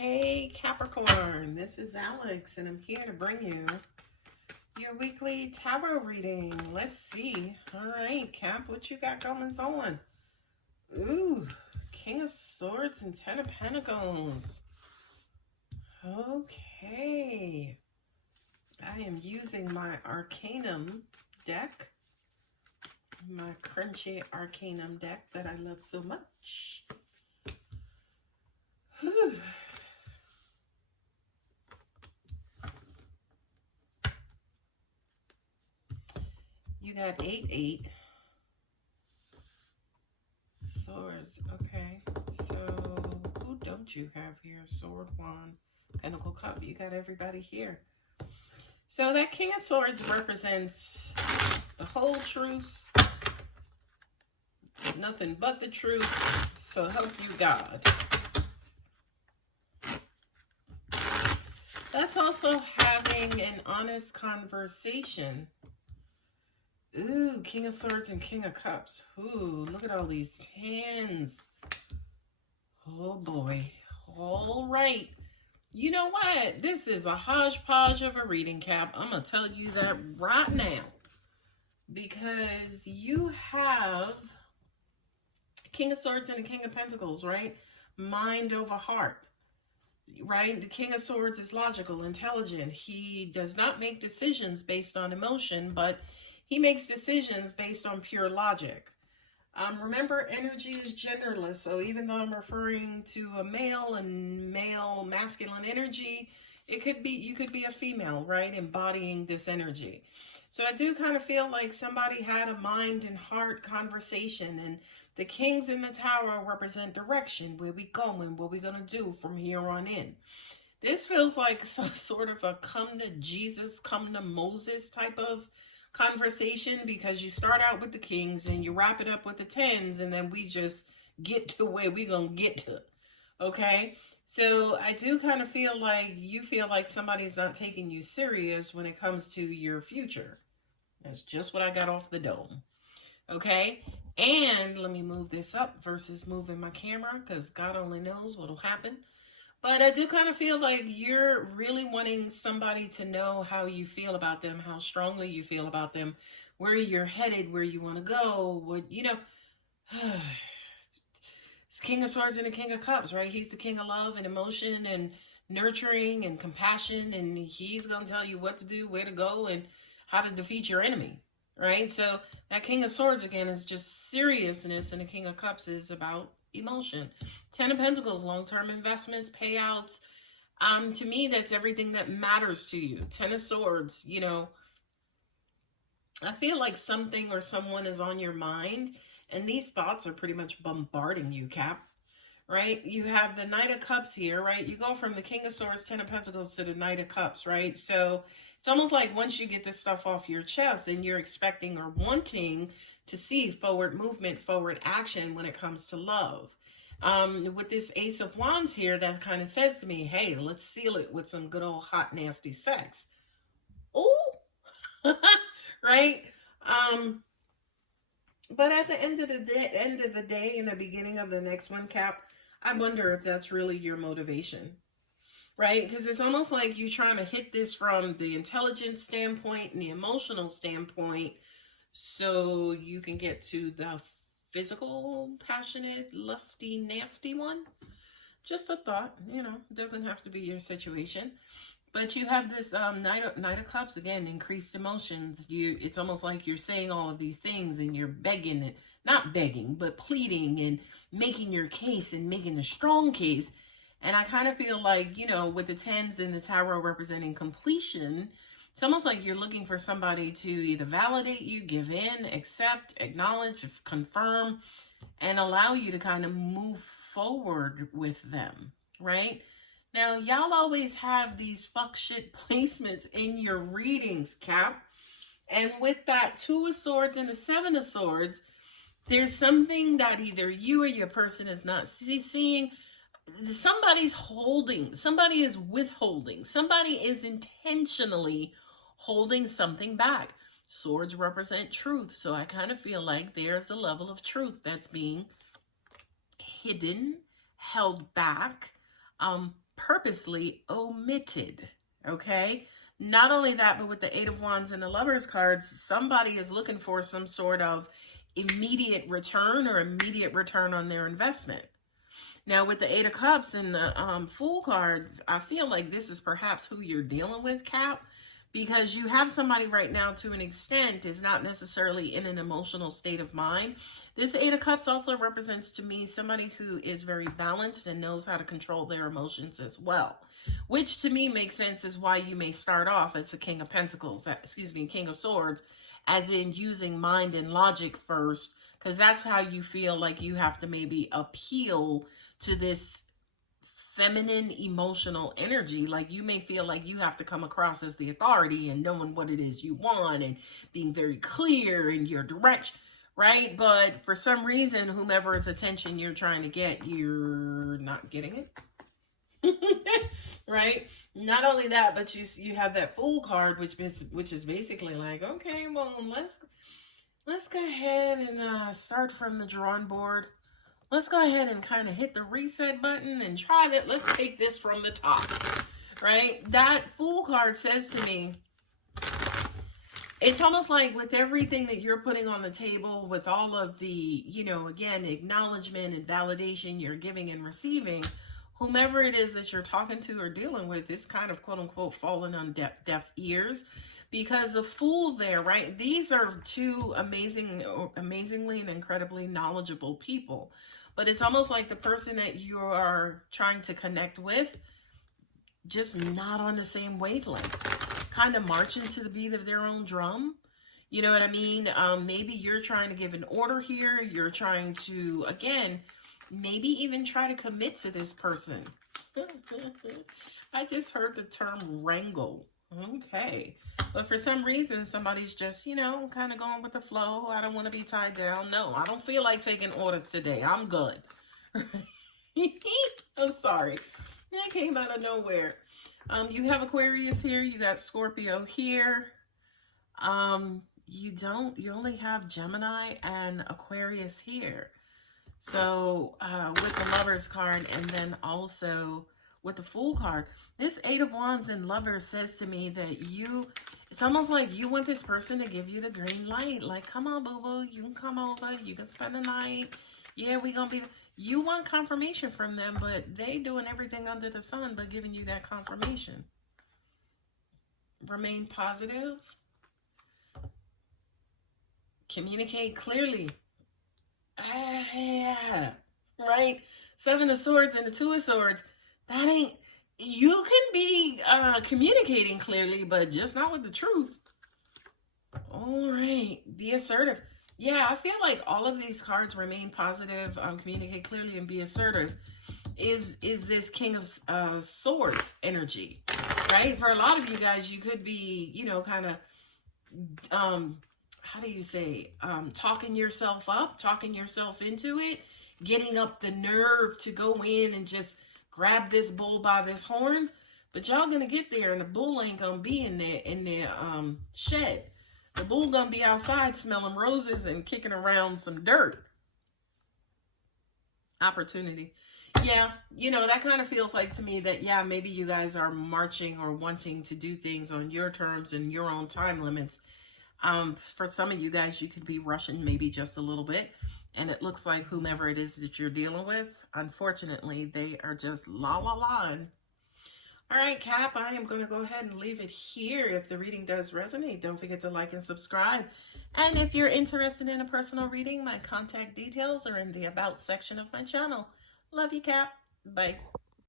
Hey Capricorn, this is Alex and I'm here to bring you your weekly tarot reading. Let's see. All right, Cap, what you got going on? Ooh, King of Swords and Ten of Pentacles. Okay. I am using my Arcanum deck. My crunchy Arcanum deck that I love so much. Whew. You got 8 swords. Okay, so who don't you have here? Sword, wand, pentacle, cup. You got everybody here. So that King of Swords represents the whole truth, nothing but the truth. So help you God. That's also having an honest conversation. Ooh, King of Swords and King of Cups. Ooh, look at all these tens. Oh boy. All right. You know what? This is a hodgepodge of a reading, Cap. I'm going to tell you that right now. Because you have King of Swords and a King of Pentacles, right? Mind over heart. Right? The King of Swords is logical, intelligent. He does not make decisions based on emotion, but he makes decisions based on pure logic. Remember, energy is genderless, so even though I'm referring to a male and male masculine energy, it could be, you could be a female, right? Embodying this energy. So I do kind of feel like somebody had a mind and heart conversation, and the kings in the tower represent direction. Where we going? What we gonna do from here on in? This feels like some sort of a come to Jesus, come to Moses type of conversation, because you start out with the kings and you wrap it up with the tens, and then we just get to where we gonna get to. Okay, so I do kind of feel like you feel like somebody's not taking you serious when it comes to your future. That's just what I got off the dome. Okay, and let me move this up versus moving my camera, because God only knows what'll happen. But I do kind of feel like you're really wanting somebody to know how you feel about them, how strongly you feel about them, where you're headed, where you want to go, what, you know. It's King of Swords and the King of Cups, right? He's the king of love and emotion and nurturing and compassion, and he's going to tell you what to do, where to go, and how to defeat your enemy, right? So that King of Swords, again, is just seriousness, and the King of Cups is about emotion. Ten of Pentacles, long-term investments, payouts. To me, that's everything that matters to you. Ten of Swords, you know, I feel like something or someone is on your mind, and these thoughts are pretty much bombarding you, Cap, right? You have the Knight of Cups here, right? You go from the King of Swords, Ten of Pentacles to the Knight of Cups, right? So it's almost like once you get this stuff off your chest, then you're expecting or wanting to see forward movement, forward action when it comes to love. With this Ace of Wands here, that kind of says to me, hey, let's seal it with some good old hot, nasty sex. Oh, right? But at the end of the day, in the beginning of the next one, Cap, I wonder if that's really your motivation, right? Because it's almost like you're trying to hit this from the intelligence standpoint and the emotional standpoint, so you can get to the physical, passionate, lusty, nasty one. Just a thought, you know, it doesn't have to be your situation. But you have this Knight of Cups, again, increased emotions. It's almost like you're saying all of these things and you're begging it, not begging, but pleading and making your case and making a strong case. And I kind of feel like, you know, with the tens in the tarot representing completion, it's almost like you're looking for somebody to either validate you, give in, accept, acknowledge, confirm, and allow you to kind of move forward with them, right? Now, y'all always have these fuck shit placements in your readings, Cap. And with that Two of Swords and the Seven of Swords, there's something that either you or your person is not seeing. Somebody's holding, somebody is withholding, somebody is intentionally holding something back. Swords represent truth, so I kind of feel like there's a level of truth that's being hidden, held back, purposely omitted, okay? Not only that, but with the Eight of Wands and the Lovers cards, somebody is looking for some sort of immediate return or immediate return on their investment. Now, with the Eight of Cups and the Fool card, I feel like this is perhaps who you're dealing with, Cap, because you have somebody right now, to an extent, is not necessarily in an emotional state of mind. This Eight of Cups also represents to me somebody who is very balanced and knows how to control their emotions as well, which to me makes sense as why you may start off as a King of Pentacles, King of Swords, as in using mind and logic first, because that's how you feel like you have to maybe appeal to this feminine emotional energy. Like you may feel like you have to come across as the authority and knowing what it is you want and being very clear in your direction, right? But for some reason, whomever's attention you're trying to get, you're not getting it. Right? Not only that, but you have that Fool card, which is basically like, okay, well, let's go ahead and start from the drawing board. Let's go ahead and kind of hit the reset button and try that. Let's take this from the top, right? That Fool card says to me, it's almost like with everything that you're putting on the table, with all of the, again, acknowledgement and validation you're giving and receiving, whomever it is that you're talking to or dealing with is kind of quote unquote falling on deaf ears. Because the Fool there, right? These are two amazingly and incredibly knowledgeable people. But it's almost like the person that you are trying to connect with, just not on the same wavelength. Kind of marching to the beat of their own drum. You know what I mean? Maybe you're trying to give an order here. You're trying to, again, maybe even try to commit to this person. I just heard the term wrangle. Okay. But for some reason, somebody's just, kind of going with the flow. I don't want to be tied down. No, I don't feel like taking orders today. I'm good. I'm sorry. That came out of nowhere. You have Aquarius here. You got Scorpio here. You only have Gemini and Aquarius here. So, with the Lovers card and then also with the Fool card, this Eight of Wands and Lovers says to me that it's almost like you want this person to give you the green light. Like, come on, boo-boo, you can come over, you can spend the night. Yeah, we gonna be, you want confirmation from them, but they doing everything under the sun but giving you that confirmation. Remain positive. Communicate clearly. Yeah, right? Seven of Swords and the Two of Swords. That ain't, you can be communicating clearly, but just not with the truth. All right, be assertive. Yeah, I feel like all of these cards, remain positive, communicate clearly, and be assertive, is this King of Swords energy, right? For a lot of you guys, you could be, kind of, how do you say, talking yourself up, talking yourself into it, getting up the nerve to go in and just grab this bull by his horns. But y'all gonna get there, and the bull ain't gonna be in their shed. The bull gonna be outside smelling roses and kicking around some dirt. Opportunity. Yeah, that kind of feels like to me that, yeah, maybe you guys are marching or wanting to do things on your terms and your own time limits. For some of you guys, you could be rushing maybe just a little bit. And it looks like whomever it is that you're dealing with, unfortunately, they are just la-la-la-ing. All right, Cap, I am going to go ahead and leave it here. If the reading does resonate, don't forget to like and subscribe. And if you're interested in a personal reading, my contact details are in the About section of my channel. Love you, Cap. Bye.